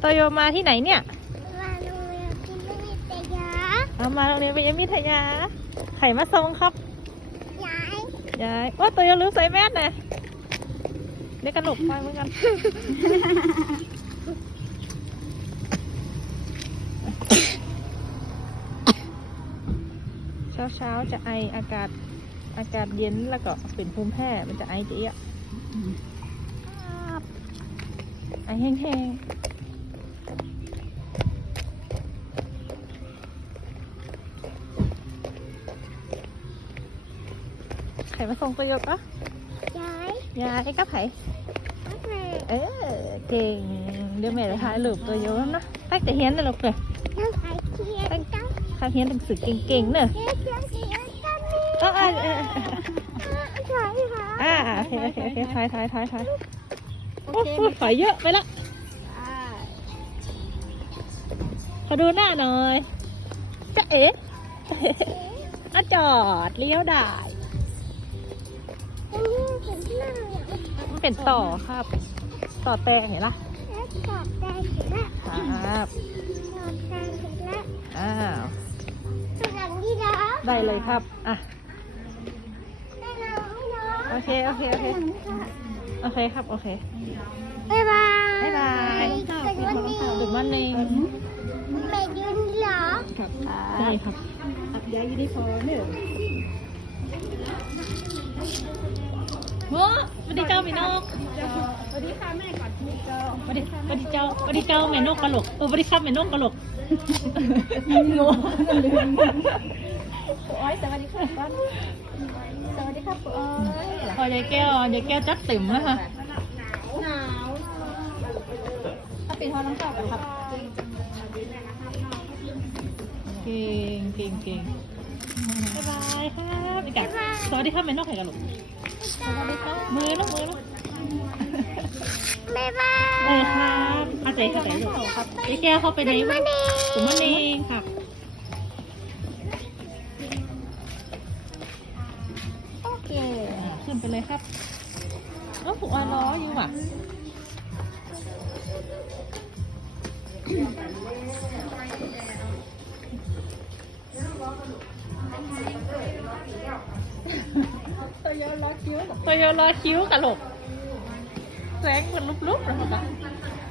โตโยมาที่ไหนเนี่ย มาโรงเรียนที่ไม่มีแต่ยาเอามาโรงเรียนไปยังมิทยา ไข่มาส่งครับยายยายว่าโตโยลืมใส่แมสนะเด็กกระหนกไปเหมือนกัน เช้าเช้าๆจะไออากาศอากาศเย็นแล้วก็เป็นภูมิแพ้ มันจะไอจะเอะไอแห้งๆ ไข่มาส่งประโยชน์ปะยายยายก็ไผ่โอเคเออเก่งเดี๋ยวแม่จะถ่ายรูปตัวโยนนะตั้งแต่เฮียนเลยลูกเลยน้องไข่เทียนกันข้าเฮียนหนังสือเก่งๆเนอะเทียนเทียนเทียนกันนี่เออเออเออใช่ค่ะอ่าโอเคโอเคโอเคถ่ายถ่ายถ่ายถ่ายโอ้โหถอยเยอะไปละขอดูหน้าหน่อยจะเอ๋อะจอดเลี้ยวได้อันนี้ เป็นหน้าอย่างมันเป็นต่อครับ ต่อแตงเห็นละแล้วกอดแดงถึงแล้วครับกอดแดงถึงแล้วอ้าวสวัสดีนะได้เลยครับอะได้น้องไม่น้องโอเคโอเคโอเคโอเคครับโอเคบ๊ายบายบ๊ายบายเป็นวันนี้ดุมันเองแม่ยืนเหรอครับใช่ครับย้ายยูนิฟอร์มเนี่ย โอ้สวัสดีเจ้าแม่นกสวัสดีค่ะแม่ก่อนนี่ก็สวัสดีสวัสดีเจ้าสวัสดีเจ้าแม่นกกะหลกเออสวัสดีครับแม่นกกะหลกงงโอ้ยสวัสดีค่ะก้อนสวัสดีค่ะปุ๊อ้อยพอยายแก้วยายแก้วจัดติ่มแล้วค่ะหนาวถ้าเป็นห้องน้ำตาครับเก่งเก่งเก่ง บ๊ายบายครับอีกอะสวัสดีครับแม่นกไข่กะหลกสวัสดีครับมือลูกมือลูกบ๊ายบายเออครับอาเจ๊ค่ะเจ๊ลูกครับยายแก้วเข้าไปในมาเด็ถุงมันเองครับโอเคอ่าขึ้นไปเลยครับเอ้าผูกออยล้ออยู่ว่ะ ตัวย้อนล้อคิ้วพอยล้อคิ้วกะหลกแสงมันลุบๆนะครับบ๊ายบายค่ะ